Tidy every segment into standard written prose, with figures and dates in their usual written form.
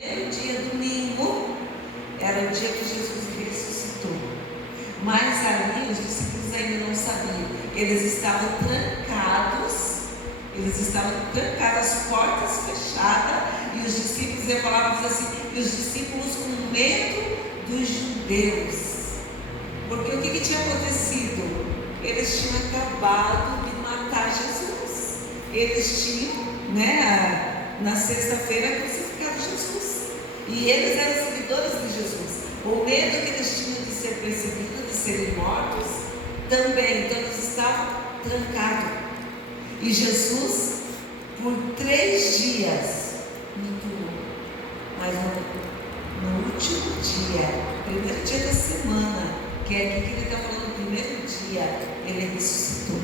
primeiro dia, domingo, era o dia que Jesus ressuscitou. Mas ali os discípulos ainda não sabiam. Eles estavam trancados, as portas fechadas, e os discípulos, eu falava assim, e os discípulos com medo dos judeus. Porque o que tinha acontecido? Eles tinham acabado de matar Jesus. Eles tinham, na sexta-feira, crucificado Jesus. E eles eram seguidores de Jesus. O medo que eles tinham de ser perseguidos, de serem mortos, também. Então eles estavam trancados. E Jesus, por 3 dias, no túmulo. Mas no último dia, primeiro dia da semana, que é aqui que ele está falando, no primeiro dia, ele ressuscitou.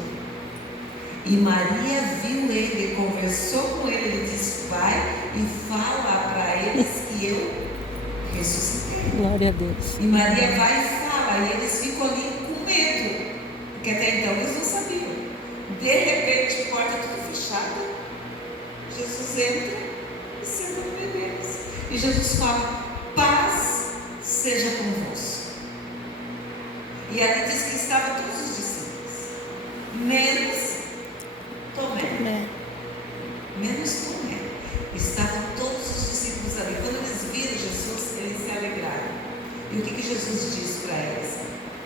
E Maria viu ele, conversou com ele, ele disse: vai e fala para eles que eu ressuscitei. Glória a Deus. E Maria vai e fala, e eles ficam ali com medo, porque até então eles não sabiam. De repente, porta tudo fechada, Jesus entra e senta no meio deles. E Jesus fala: paz seja convosco. E ali diz que estavam todos os discípulos, menos Tomé. Menos Tomé. Estavam todos os discípulos ali. Quando eles viram Jesus, eles se alegraram. E o que Jesus disse para eles?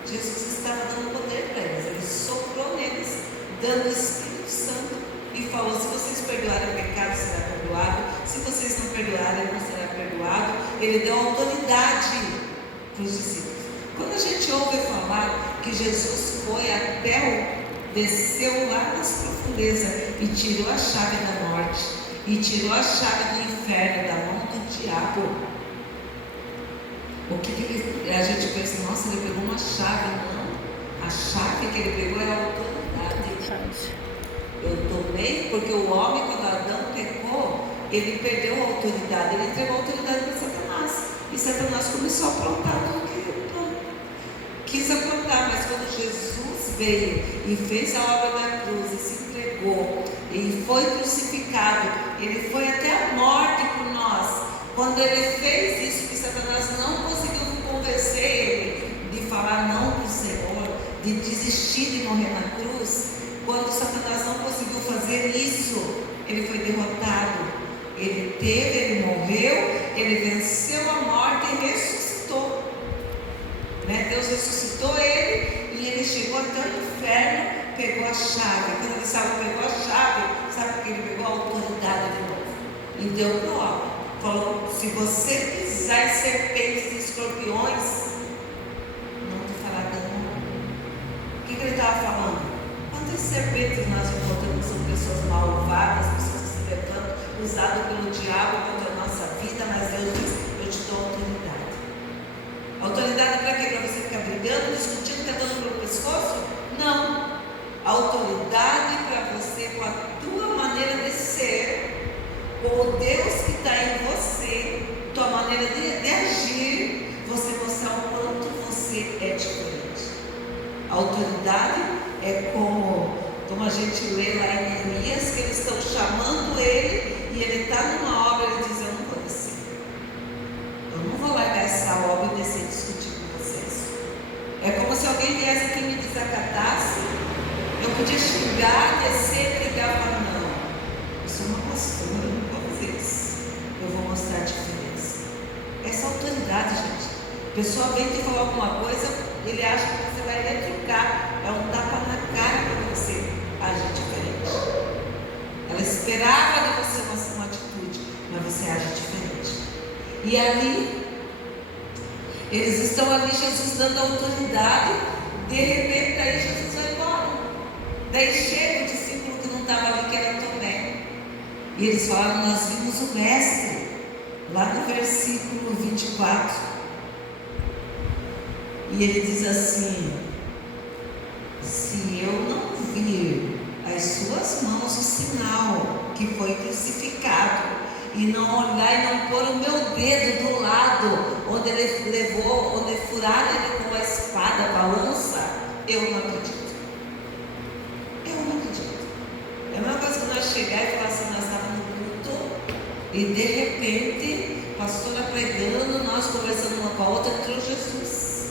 Jesus estava dando poder para eles. Ele soprou neles, dando o Espírito Santo, e falou: se vocês perdoarem o pecado, será perdoado. Se vocês não perdoarem, não será perdoado. Ele deu autoridade para os discípulos. Quando a gente ouve falar que Jesus foi até desceu lá nas profundezas e tirou a chave da morte, e tirou a chave do inferno da mão do diabo, o que a gente pensa? Nossa, ele pegou uma chave. Não, a chave que ele pegou é a autoridade. Eu tomei, porque o homem, quando Adão pecou, ele perdeu a autoridade, ele entregou a autoridade para Satanás, e Satanás começou a aprontar tudo que ele quis aprontar. Mas quando Jesus veio e fez a obra da cruz e se entregou e foi crucificado, ele foi até a morte por nós. Quando ele fez isso, que Satanás não conseguiu convencer ele de falar não para o Senhor, de desistir de morrer na cruz, quando Satanás não conseguiu fazer isso, ele foi derrotado. Ele morreu, ele venceu a morte e ressuscitou. Deus ressuscitou ele, e ele chegou até o inferno, pegou a chave. Quando ele pegou a chave, sabe porque ele pegou a autoridade de novo e deu para o homem. Falou: se você pisar em serpentes e escorpiões, não te fará dano. O que ele estava falando? Quantas serpentes nós encontramos? São pessoas malvadas, pessoas que se levantam, usadas pelo diabo contra a nossa vida, mas Deus diz: eu te dou autoridade. Autoridade para quê? Para você ficar brigando, discutindo, tentando pelo pescoço? Não. Autoridade para você, com a tua maneira de ser, com o Deus que está em você, tua maneira de agir, você mostrar o quanto você é diferente. A autoridade é como a gente lê lá em Neemias, que eles estão chamando ele, e ele está numa obra, ele diz: eu não vou descer. Eu não vou largar essa obra e descer e discutir com vocês. É como se alguém viesse aqui e me desacatasse. Eu podia xingar, descer, brigar, mas não. Eu sou uma pastora, eu não vou fazer isso. Eu vou mostrar a diferença. Essa autoridade, gente. A pessoa vem te falar alguma coisa, ele acha que você vai retrucar. É um tapa na cara para você agir diferente. Ela esperava de você uma atitude, mas você age diferente. E ali, eles estão ali, Jesus dando autoridade. De repente, aí Jesus vai embora. Daí chega o discípulo que não estava ali, que era Tomé. E eles falaram: nós vimos o Mestre. Lá no versículo 24. E ele diz assim: se eu não vir as suas mãos o sinal que foi crucificado, e não olhar e não pôr o meu dedo do lado onde ele levou, onde furaram ele com a espada, com a lança, eu não acredito. Eu não acredito. É a mesma coisa que nós chegar e falar assim: nós estávamos no culto e de repente pastor com a outra entrou Jesus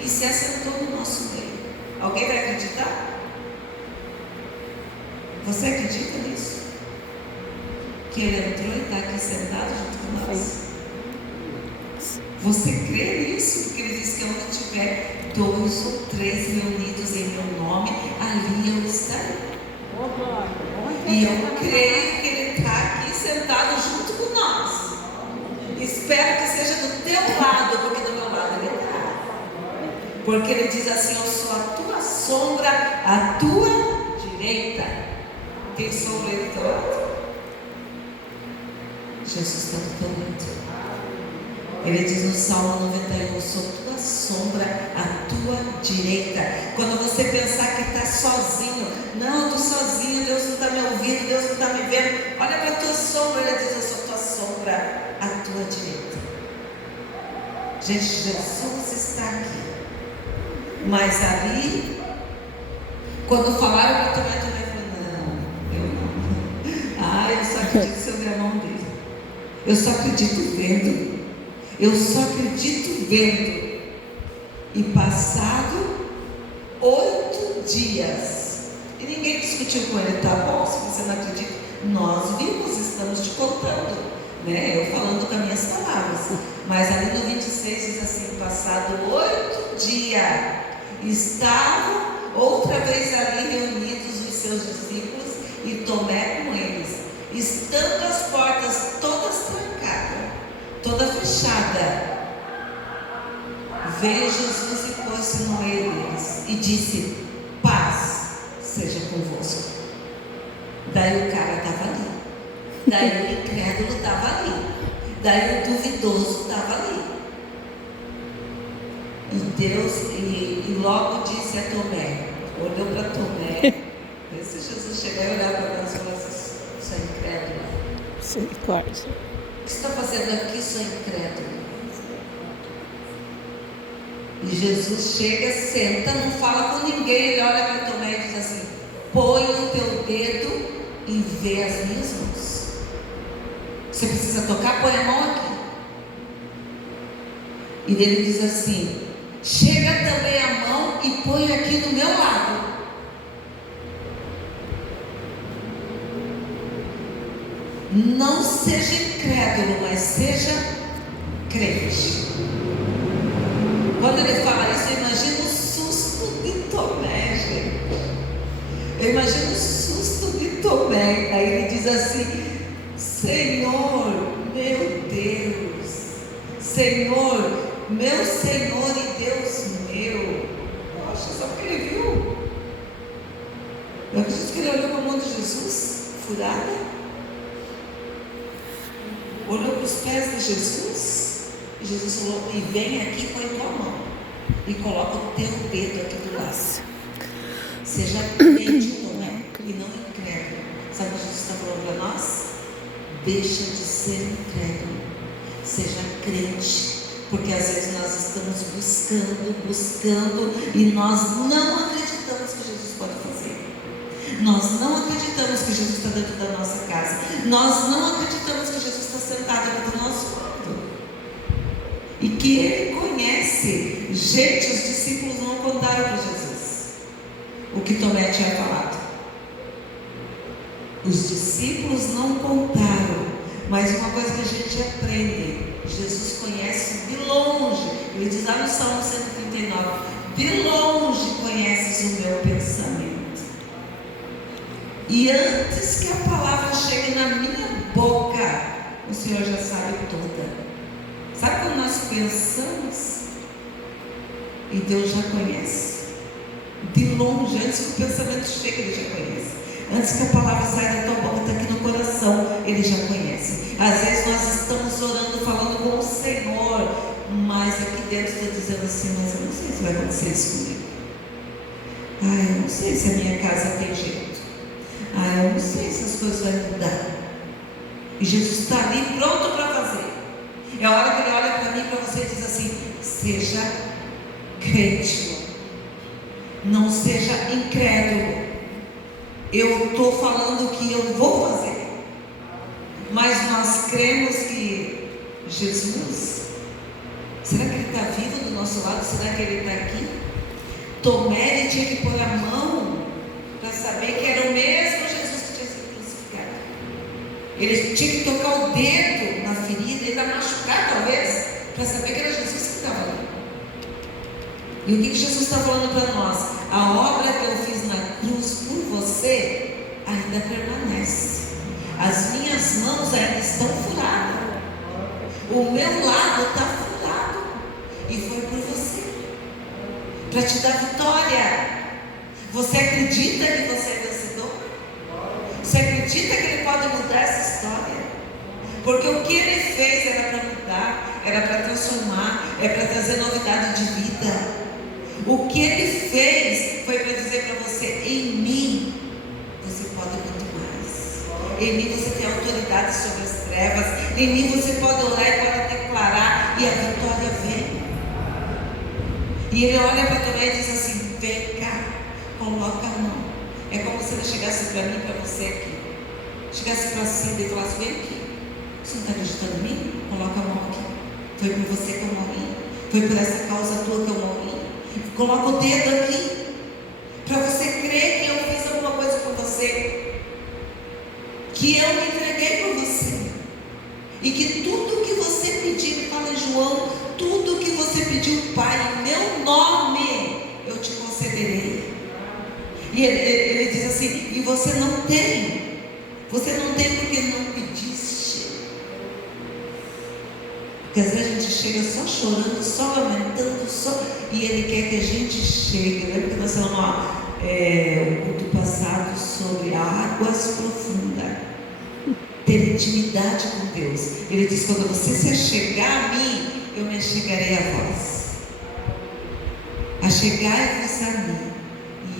e se assentou no nosso meio. Alguém vai acreditar? Você acredita nisso? Que Ele entrou e está aqui sentado junto com nós? Você crê nisso? Porque Ele diz que onde tiver 2 ou 3 reunidos em meu nome, ali eu estarei. E eu creio que Ele está aqui sentado junto com nós. Espero que seja do teu lado, porque do meu lado Ele está. Porque Ele diz assim: eu sou a tua sombra, a tua direita. Tem sombra aí do teu lado? Jesus está do teu lado. Ele diz no Salmo 91, eu sou tua sombra, a tua direita. Quando você pensar que está sozinho, não, eu estou sozinho, Deus não está me ouvindo, Deus não está me vendo, olha para a tua sombra. Ele diz, eu sou tua sombra, a tua direita. Gente, Jesus está aqui. Mas ali, quando falaram para Tomé, Tomé falou, não, eu não. Eu só acredito se eu ver a mão dele. Eu só acredito vendo. Eu só acredito vendo. E passado 8 dias, e ninguém discutiu com ele, tá bom, se você não acredita, nós vimos, estamos te contando, né? Eu falando com as minhas palavras. Mas ali no 26 diz assim, passado 8 dias, estavam outra vez ali reunidos os seus discípulos e Tomé com eles, estando as portas todas trancadas, toda fechada, veio Jesus e pôs-se no meio deles e disse, paz seja convosco. Daí o cara estava ali, daí o incrédulo estava ali, daí o duvidoso estava ali. E Deus, e logo disse a Tomé, olhou para Tomé, vê se Jesus chegar e olhar para nós e falar assim, sou incrédulo. Misericórdia. O que você está fazendo aqui, sou incrédulo? E Jesus chega, senta, não fala com ninguém, ele olha para Tomé e diz assim, põe o teu dedo e vê as minhas mãos. Você precisa tocar, põe a mão aqui. E ele diz assim, chega também a mão e põe aqui do meu lado. Não seja incrédulo, mas seja crente. Quando ele fala isso, eu imagino o susto de Tomé, gente. Eu imagino o susto de Tomé. Aí ele diz assim, Senhor, meu Deus, Senhor, meu Senhor e Deus meu. Poxa, só porque ele viu. Eu acredito que ele olhou para a mão de Jesus, furada. Olhou para os pés de Jesus. E Jesus falou, e vem aqui, põe tua mão. E coloca o teu dedo aqui do lado. Seja crente, Tomé, e não incrédulo. Sabe o que Jesus está falando para nós? Deixa de ser incrédulo. Seja crente. Porque às vezes nós estamos buscando e nós não acreditamos que Jesus pode fazer. Nós não acreditamos que Jesus está dentro da nossa casa. Nós não acreditamos que Jesus está sentado aqui do nosso lado. E que Ele conhece. Gente, os discípulos não contaram para Jesus o que Tomé tinha falado. Os discípulos não contaram. Mas uma coisa que a gente aprende, Jesus conhece de longe. Ele diz lá no Salmo 139, de longe conheces o meu pensamento. E antes que a palavra chegue na minha boca, o Senhor já sabe toda. Sabe quando nós pensamos e Deus já conhece? De longe, antes que o pensamento chegue, Ele já conhece. Antes que a palavra saia da tua boca, está aqui no coração, Ele já conhece. Às vezes nós estamos orando, falando com o Senhor, mas aqui dentro está dizendo assim, mas eu não sei se vai acontecer isso comigo. Eu não sei se a minha casa tem jeito. Eu não sei se as coisas vão mudar. E Jesus está ali pronto para fazer. É a hora que Ele olha para mim e para você e diz assim, seja crente, não seja incrédulo. Eu estou falando que eu vou fazer, mas nós cremos que Jesus? Será que ele está vivo do nosso lado? Será que ele está aqui? Tomé, ele tinha que pôr a mão para saber que era o mesmo Jesus que tinha sido crucificado. Ele tinha que tocar o dedo na ferida, ele estava machucado talvez, para saber que era Jesus que estava ali. E o que Jesus está falando para nós? A obra que eu fiz na cruz por você ainda permanece. As minhas mãos ainda estão furadas. O meu lado está furado. E foi por você, para te dar vitória. Você acredita que você é vencedor? Você acredita que ele pode mudar essa história? Porque o que ele fez era para mudar, era para transformar, é para trazer novidade de vida. O que ele fez foi para dizer para você: em mim você pode muito mais. Em mim você tem autoridade sobre as trevas. Em mim você pode orar e pode declarar, e a vitória vem. E ele olha para Tomé e diz assim: vem cá, coloca a mão. É como se ele chegasse para mim, para você aqui, chegasse para cima e falasse: vem aqui, você não está acreditando em mim? Coloca a mão aqui. Foi por você que eu morri, foi por essa causa tua que eu morri. Coloca o dedo aqui, para você crer que eu fiz alguma coisa por você, que eu me entreguei por você, e que tudo que você pediu, fala em João, tudo que você pediu, Pai, em meu nome, eu te concederei. E ele diz assim: e você não tem porque não pediste. Porque às vezes a gente chega só chorando, só lamentando, e ele quer que a gente chegue. Lembra que nós falamos o culto passado sobre águas profundas, ter intimidade com Deus. Ele diz: quando você se achegar a mim, eu me achegarei a vós. Achegai-vos a mim,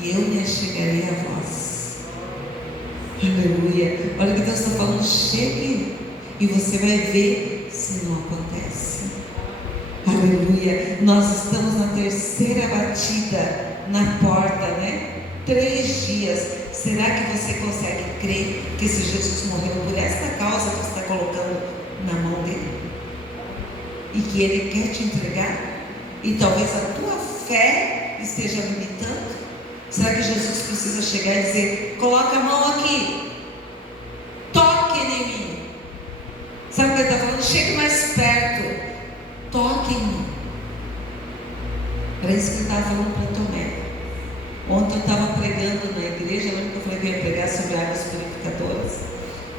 e eu me achegarei a vós. Aleluia. Olha o que Deus está falando: chegue, e você vai ver se não acontece. Aleluia. Nós estamos na terceira batida na porta, né? 3 dias. Será que você consegue crer que esse Jesus morreu por esta causa que você está colocando na mão dele? E que ele quer te entregar? E talvez a tua fé esteja limitando? Será que Jesus precisa chegar e dizer: coloca a mão aqui, toque em mim? Sabe o que ele está falando? Chegue mais perto, toque em mim. Era isso que ele estava falando para Tomé. Ontem eu estava pregando na igreja. Lembra que eu falei que eu ia pregar sobre águas purificadoras?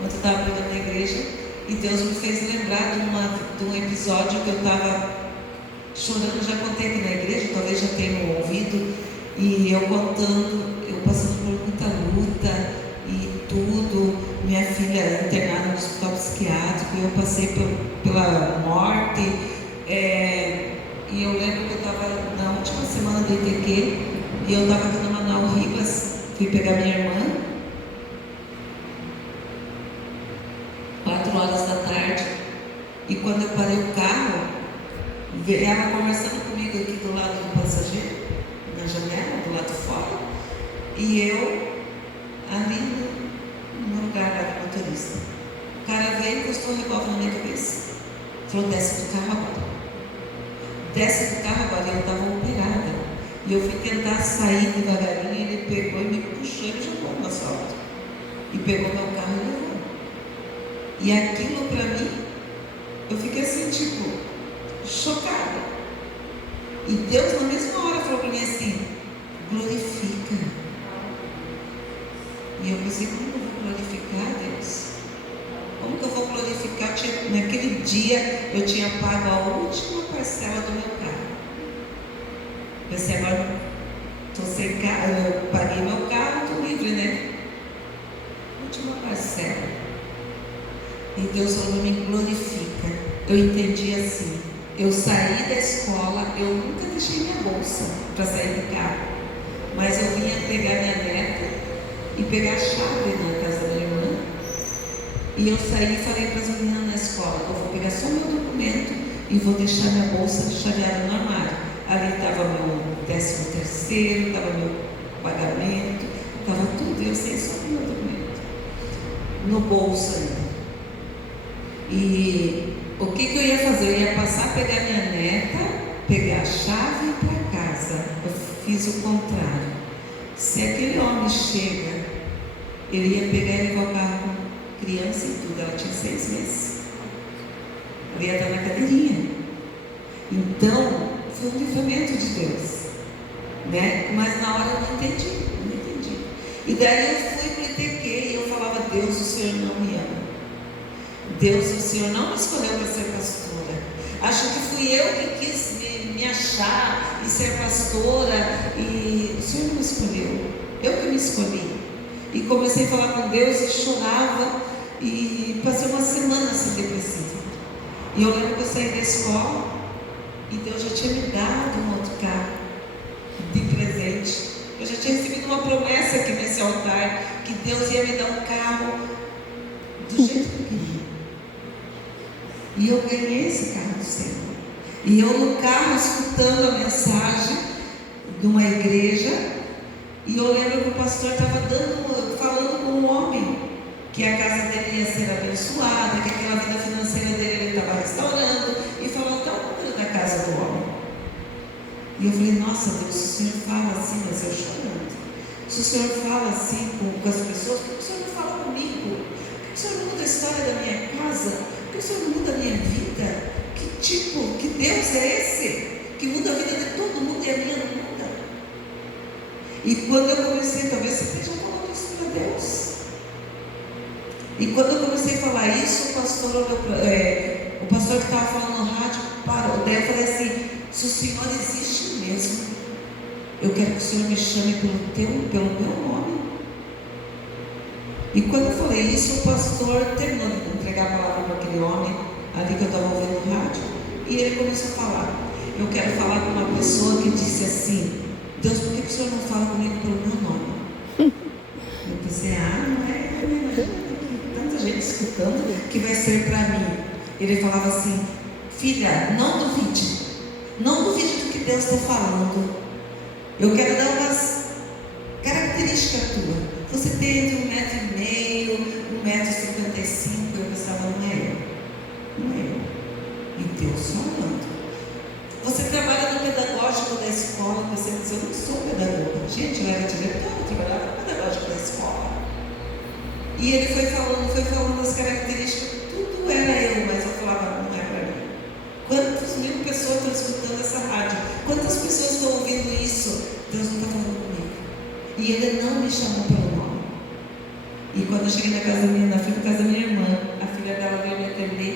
Ontem eu estava pregando na igreja e Deus me fez lembrar de um episódio que eu estava chorando. Já contei aqui na igreja, talvez já tenham ouvido. E eu contando, eu passando por muita luta e tudo. Minha filha internada no hospital psiquiátrico, eu passei pela morte. E eu lembro que eu estava na última semana do ITQ, e eu estava aqui no Manuel Ribas, fui pegar minha irmã, 4 horas da tarde, e quando eu parei o carro, ela conversando comigo aqui do lado do passageiro, na janela, do lado de fora, e eu ali no lugar lá do motorista. O cara veio e encostou o revólver na minha cabeça, falou: desce do carro agora. Desce do carro agora. Eu estava operada, e eu fui tentar sair devagarinho, e ele pegou e me puxou e me jogou no asfalto, e pegou meu carro e levou. E aquilo para mim, eu fiquei assim, tipo, chocada. E Deus na mesma hora falou para mim assim: glorifica. E eu pensei: como eu vou glorificar, Deus? Como que eu vou glorificar? Naquele dia eu tinha pago a última parcela do meu carro. Eu pensei: agora estou sem carro, eu paguei meu carro, estou livre, né? Última parcela. E Deus falou: me glorifica. Eu entendi assim: eu saí da escola, eu nunca deixei minha bolsa para sair do carro, mas eu vinha pegar minha neta e pegar a chave na casa da minha irmã. E eu saí e falei para as meninas na escola: eu vou pegar só meu documento e vou deixar minha bolsa chaveada no armário. Ali estava meu 13º, estava meu pagamento, estava tudo. Eu sei só do meu documento no bolso ainda. E o que eu ia fazer? Eu ia passar a pegar minha neta, pegar a chave e ir para casa. Eu fiz o contrário. Se aquele homem chega, ele ia pegar e levar o carro com criança e tudo. Ela tinha 6 meses. Ela ia estar na cadeirinha. Então, foi um livramento de Deus, né? Mas na hora eu não entendi. E daí eu fui para o ITQ e eu falava: Deus, o Senhor não me ama. Deus, o Senhor não me escolheu para ser pastora. Acho que fui eu que quis me achar e ser pastora, e o Senhor não me escolheu, eu que me escolhi. E comecei a falar com Deus e chorava, e passei uma semana assim depressiva. E eu lembro que eu saí da escola e Deus já tinha me dado um outro carro de presente. Eu já tinha recebido uma promessa aqui nesse altar, que Deus ia me dar um carro do jeito que eu queria. E eu ganhei esse carro do Senhor. E eu no carro escutando a mensagem de uma igreja, e eu lembro que o pastor estava falando com um homem que a casa dele ia ser abençoada, que aquela vida financeira dele ele estava restaurando, e falou até o número da casa do homem. E eu falei: nossa Deus, se o Senhor fala assim, mas eu chorando. Se o Senhor fala assim com as pessoas, por que o Senhor não fala comigo? Por que o Senhor não muda a história da minha casa? Por que o Senhor não muda a minha vida? Que Deus é esse? Que muda a vida de todo mundo e a minha não muda? E quando eu comecei, talvez você esteja falando isso para Deus. E quando eu comecei a falar isso, o pastor que estava falando no rádio parou. Daí eu falei assim: se o Senhor existe mesmo, eu quero que o Senhor me chame pelo meu nome. E quando eu falei isso, o pastor terminou de entregar a palavra para aquele homem ali que eu estava ouvindo no rádio, e ele começou a falar: eu quero falar com uma pessoa que disse assim: Deus, por que o Senhor não fala comigo pelo meu nome? Eu pensei: não é tanta gente escutando que vai ser para mim. Ele falava assim: filha, não duvide do que Deus está falando. Eu quero dar umas características tuas. Você tem entre 1,5 m, 1,55 m. Eu pensava: não é eu. E Deus falando. Você trabalha no pedagógico da escola. Você diz: eu não sou pedagoga. Gente, eu era diretora, eu trabalhava no pedagógico da escola. E ele foi falando as características. Tudo era eu, mas eu falava: não é para mim. Quantas mil pessoas estão escutando essa rádio? Quantas pessoas estão ouvindo isso? Deus não está falando comigo. E ele não me chamou pelo nome. E quando eu cheguei na casa da minha irmã, a filha dela veio me atender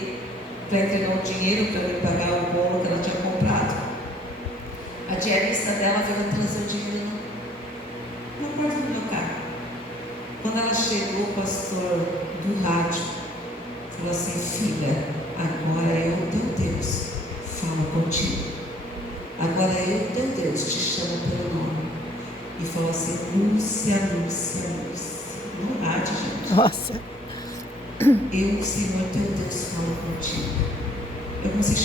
para entregar o dinheiro para me pagar o bolo que ela tinha comprado. A diarista dela veio trazer o dinheiro na porta do meu carro. Quando ela chegou, o pastor do rádio falou assim: filha, agora é o teu Deus fala contigo. Agora é o teu Deus te chama pelo nome. E falou assim: Lúcia. No rádio, gente. Nossa. Eu, Senhor, teu Deus fala contigo. Eu comecei a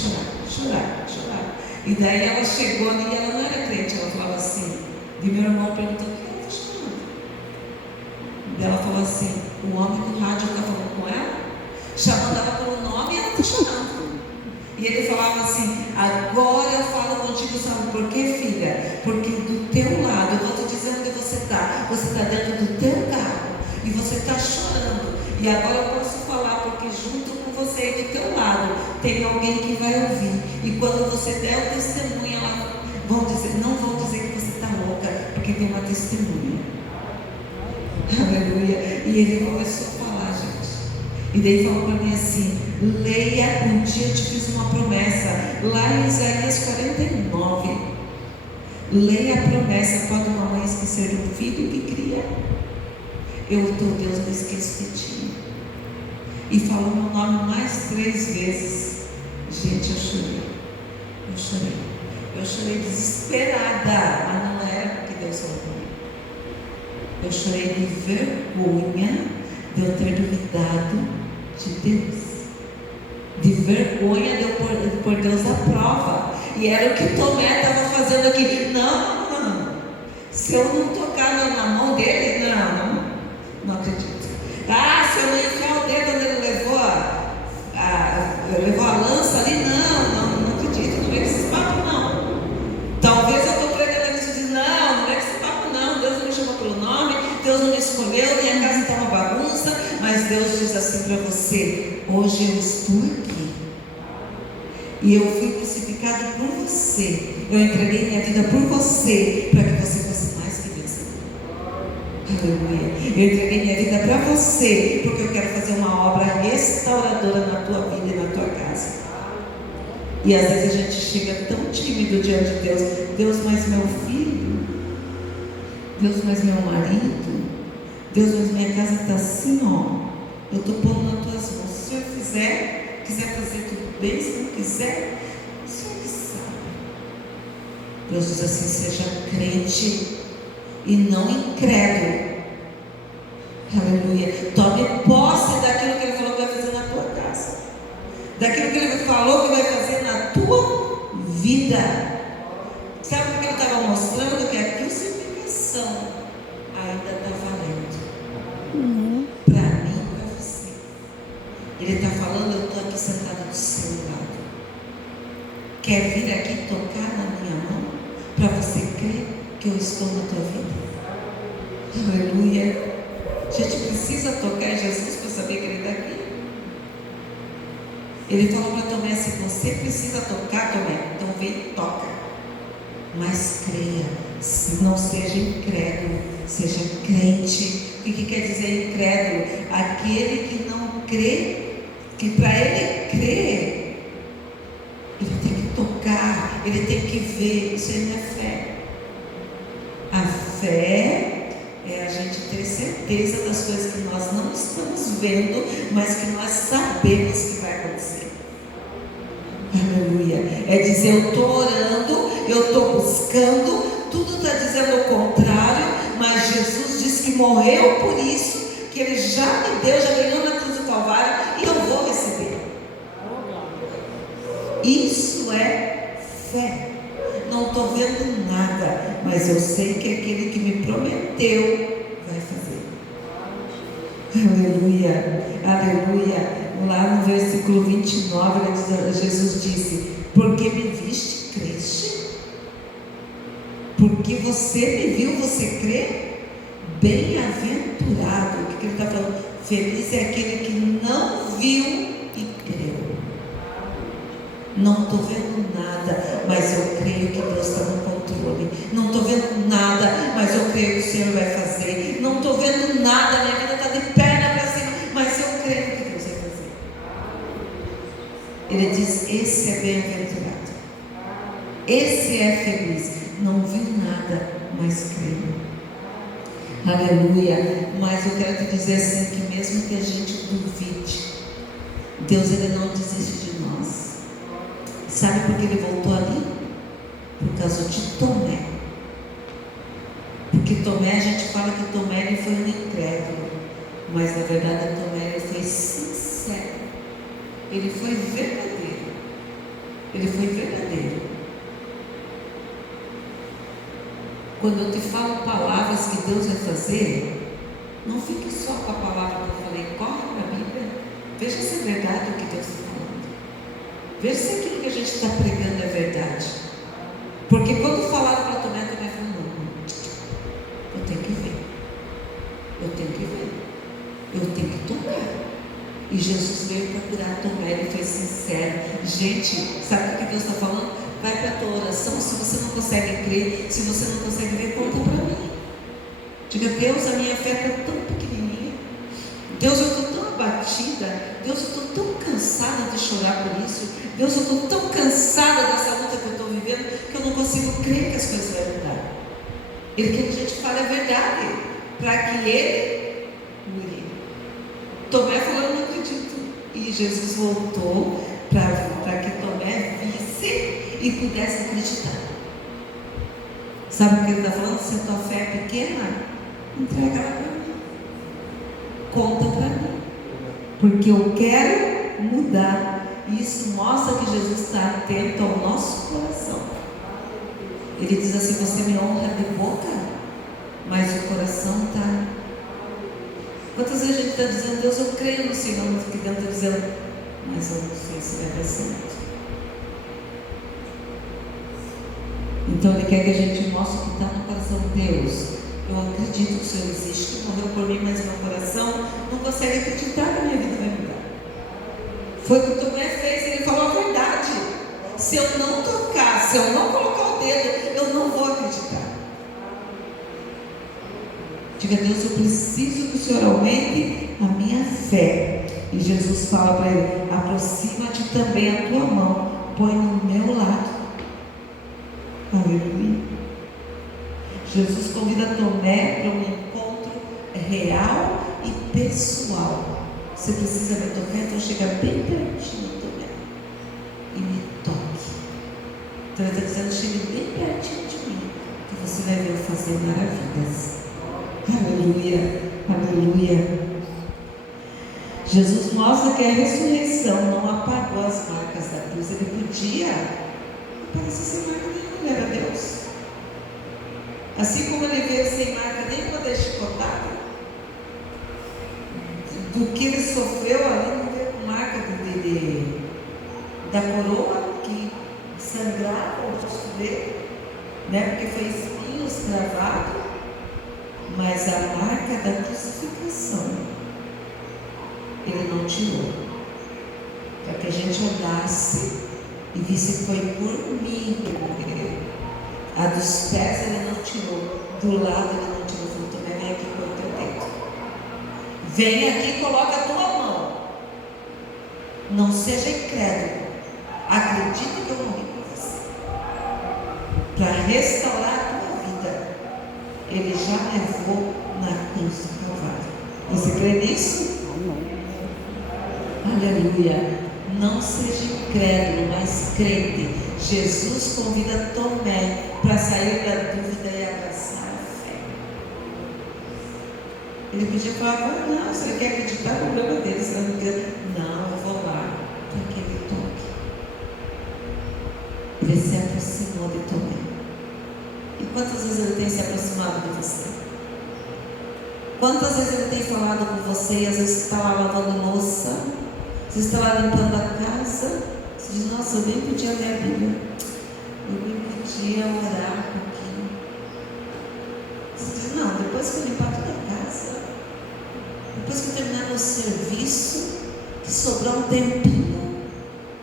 chorar. E daí ela chegou ali e ela não era crente. Ela falava assim, e meu irmão perguntou: o que ela está chamando? E ela falou assim: o homem do rádio está falando com ela, chamando ela pelo nome, e ela está chamando. E ele falava assim: agora eu falo contigo, sabe por quê, filha? Porque do teu lado, eu vou te dizer onde você está dentro do teu carro, e você está chorando, e agora eu posso falar, porque junto com você e do teu lado, tem alguém que vai ouvir, e quando você der o testemunho, não vão dizer que você está louca, porque tem uma testemunha. Aleluia. E ele começou a falar, gente. E daí falou para mim assim: leia, um dia eu te fiz uma promessa, lá em Isaías 49. Leia a promessa: pode uma mãe esquecer do filho que cria? Eu, teu Deus, não esqueço de ti. E falou meu nome mais 3 vezes. Gente, eu chorei desesperada, mas não era porque Deus falou comigo. Eu chorei de vergonha de eu ter duvidado de Deus, de vergonha de eu pôr Deus à prova. E era o que Tomé estava fazendo aqui. Não, se eu não tocar na mão dele, não acredito. Se eu não enfiar o dedo onde ele levou levou a lança ali, não acredito, não vem com esses papos não. Talvez eu estou pregando isso e diz, não vem com esse papo não, Deus não me chamou pelo nome, Deus não me escolheu, minha casa está uma bagunça, mas Deus diz assim para você, hoje eu estou aqui, e eu fui crucificado por você, eu entreguei minha vida por você, para que você fosse mais que vencedor. Aleluia. Eu entreguei minha vida para você, porque eu quero fazer uma obra restauradora na tua vida e na tua casa. E às vezes a gente chega tão tímido diante de Deus. Deus, mas meu filho, Deus, mas meu marido, Deus, mas minha casa está assim, ó. Eu estou pondo nas tuas mãos. Se o Senhor quiser fazer tudo bem, se não quiser, o Senhor que sabe. Deus diz assim, seja crente e não incrédulo. Aleluia. Tome posse daquilo que Ele falou que vai fazer na tua casa, daquilo que Ele falou que vai fazer na tua vida. Sabe o que Ele estava mostrando? Que a crucificação ainda está valendo. Para mim e para você. Ele está falando, eu estou aqui sentado do seu lado. Quer vir aqui tocar na minha mão? Para você crer que eu estou na tua vida? Aleluia. A gente precisa tocar em Jesus para saber que Ele está aqui. Ele falou para Tomé, se você precisa tocar, Tomé, então vem e toca. Mas creia, não seja incrédulo, seja crente. O que quer dizer incrédulo? Aquele que não crê, que para ele crer, ele tem que tocar, ele tem que ver. Isso aí não é fé. A fé é a gente ter certeza das coisas que nós não estamos vendo, mas que nós sabemos que vai acontecer. Aleluia. É dizer, eu estou orando, eu estou buscando, tudo está dizendo o contrário, mas Jesus disse que morreu por isso, que Ele já me deu, já ganhou na cruz do Calvário, e eu vou receber. Isso é fé. Não estou vendo nada, mas eu sei que aquele que me prometeu vai fazer. Aleluia, aleluia. Lá no versículo 29, Jesus disse, porque me viste, creste? Porque você me viu, você crê? Bem-aventurado. O que ele está falando? Feliz é aquele que não viu e creu. Não estou vendo nada, mas eu creio que Deus está no controle. Não estou vendo nada, mas eu creio que o Senhor vai fazer. Não estou vendo nada, minha vida está de perna para cima, mas eu creio que Deus vai fazer. Ele diz, esse é bem-aventurado, esse é feliz. Não viu nada, mas creio. Aleluia. Mas eu quero te dizer assim, que mesmo que a gente duvide, Deus Ele não desiste de nós. Sabe por que Ele voltou ali? Por causa de Tomé. Porque Tomé, a gente fala que Tomé ele foi um incrédulo, mas na verdade Tomé ele foi sincero, ele foi verdadeiro. Ele foi verdadeiro. Quando eu te falo palavras que Deus vai fazer, não fique só com a palavra que eu falei, corre para a Bíblia, veja se é verdade o que Deus está falando, veja se aquilo que a gente está pregando é verdade. Porque quando falaram para Tomé, Tomé falou, não, eu tenho que ver, eu tenho que tocar. E Jesus veio para curar Tomé, ele foi sincero. Gente, sabe o que Deus está falando? Vai para a tua oração, se você não consegue crer, se você não consegue ver, conta para mim. Diga, Deus, a minha fé está tão pequenininha. Deus, eu estou tão abatida. Deus, eu estou tão cansada de chorar por isso. Deus, eu estou tão cansada dessa luta que eu estou vivendo, que eu não consigo crer que as coisas vão mudar. Ele quer que a gente fale a verdade, para que Ele mude. Tomé falou, eu não acredito. E Jesus voltou para que Tomé visse e pudesse acreditar. Sabe o que ele está falando? Se a tua fé é pequena, entrega ela para mim, conta para mim, porque eu quero mudar. E isso mostra que Jesus está atento ao nosso coração. Ele diz assim, você me honra de boca, mas o coração está... Quantas vezes a gente está dizendo, Deus, eu creio no Senhor, mas que Deus está dizendo, mas eu não sei se vai dar certo. Então Ele quer que a gente mostre o que está no coração de Deus. Eu acredito que o Senhor existe, morreu por mim, mas meu coração não consegue acreditar que a minha vida vai mudar. Foi o que o Tomé fez, ele falou a verdade. Se eu não tocar, se eu não colocar o dedo, eu não vou acreditar. Diga a Deus, eu preciso que o Senhor aumente a minha fé. E Jesus fala para ele: aproxima-te também a tua mão, põe no meu lado. Aleluia. Jesus convida Tomé para um encontro real e pessoal. Você precisa me tocar, então chega bem pertinho, Tomé, e me toque. Então ele está dizendo: chegue bem pertinho de mim, que você vai ver eu fazer maravilhas. Aleluia, aleluia. Jesus mostra que a ressurreição não apagou as marcas da cruz. Ele podia, não parecia sem marca nenhuma, ele era Deus. Assim como ele veio sem marca nenhuma da chicotada, do que ele sofreu ali, não veio com marca da coroa que sangrava o rosto dele, né? Porque foi espinhos cravados, mas a marca da crucificação ele não tirou, para que a gente olhasse e visse que foi por mim que ele morreu. A dos pés ele não tirou, do lado ele não tirou. Falou: Tomé, vem aqui com o teu dedo, vem aqui e coloca a tua mão, não seja incrédulo, acredita que eu morri por você, para restaurar a tua vida. Ele já levou na cruz do Calvário. Você crê nisso? Aleluia. Não seja incrédulo, mas crente. Jesus convida Tomé para sair da dúvida e abraçar a fé. Ele podia falar: não, se ele quer acreditar, no problema dele, se ele não quer. Não, eu vou lá para que ele toque. Ele se aproximou de Tomé. E quantas vezes ele tem se aproximado de você? Quantas vezes ele tem falado com você e às vezes você está lá lavando louça, você está lá limpando a casa, você diz: nossa, eu nem podia ler a Bíblia, eu nem podia orar um pouquinho. Você diz: não, depois que eu limpar toda a casa, depois que eu terminar meu serviço, que sobrar um tempinho,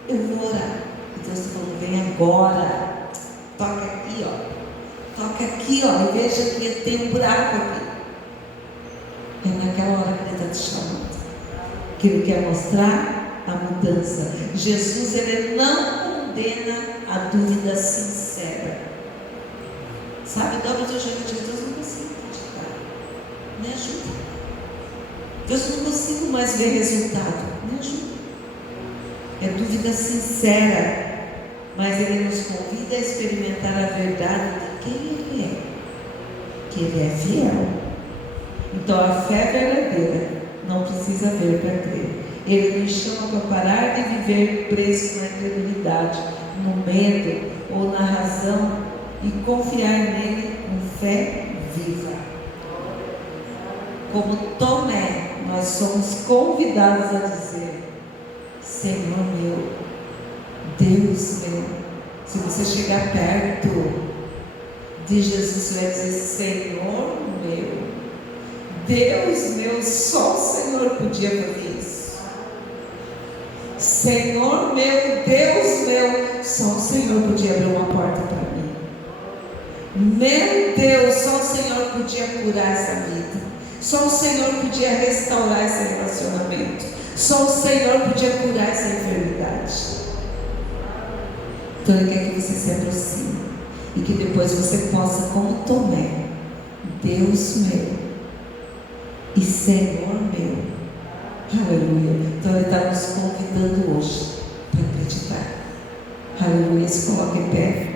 eu vou orar. E Deus está falando: vem agora, toca aqui, ó. Toca aqui, ó, e veja que tem um buraco aqui. É naquela hora que ele está te chamando, que ele quer mostrar a mudança. Jesus, ele não condena a dúvida sincera. Sabe, dobra o teu joelho e diz: Deus, não consigo acreditar, me ajuda. Deus, não consigo mais ver resultado, me ajuda. É dúvida sincera, mas ele nos convida a experimentar a verdade de quem ele é, que ele é fiel. Então a fé verdadeira não precisa ver para crer. Ele nos chama para parar de viver preso na incredulidade, no medo ou na razão, e confiar nele com fé viva. Como Tomé, nós somos convidados a dizer: Senhor meu, Deus meu. Se você chegar perto de Jesus, você vai dizer: Senhor meu, Deus meu. Só o Senhor podia fazer isso. Senhor meu, Deus meu, só o Senhor podia abrir uma porta para mim. Meu Deus, só o Senhor podia curar essa vida. Só o Senhor podia restaurar esse relacionamento. Só o Senhor podia curar essa enfermidade. Então Ele quer que você se aproxime e que depois você possa, como Tomé, Deus meu e Senhor meu. Aleluia. Então Ele está nos convidando hoje para acreditar. Aleluia. Se coloque em pé.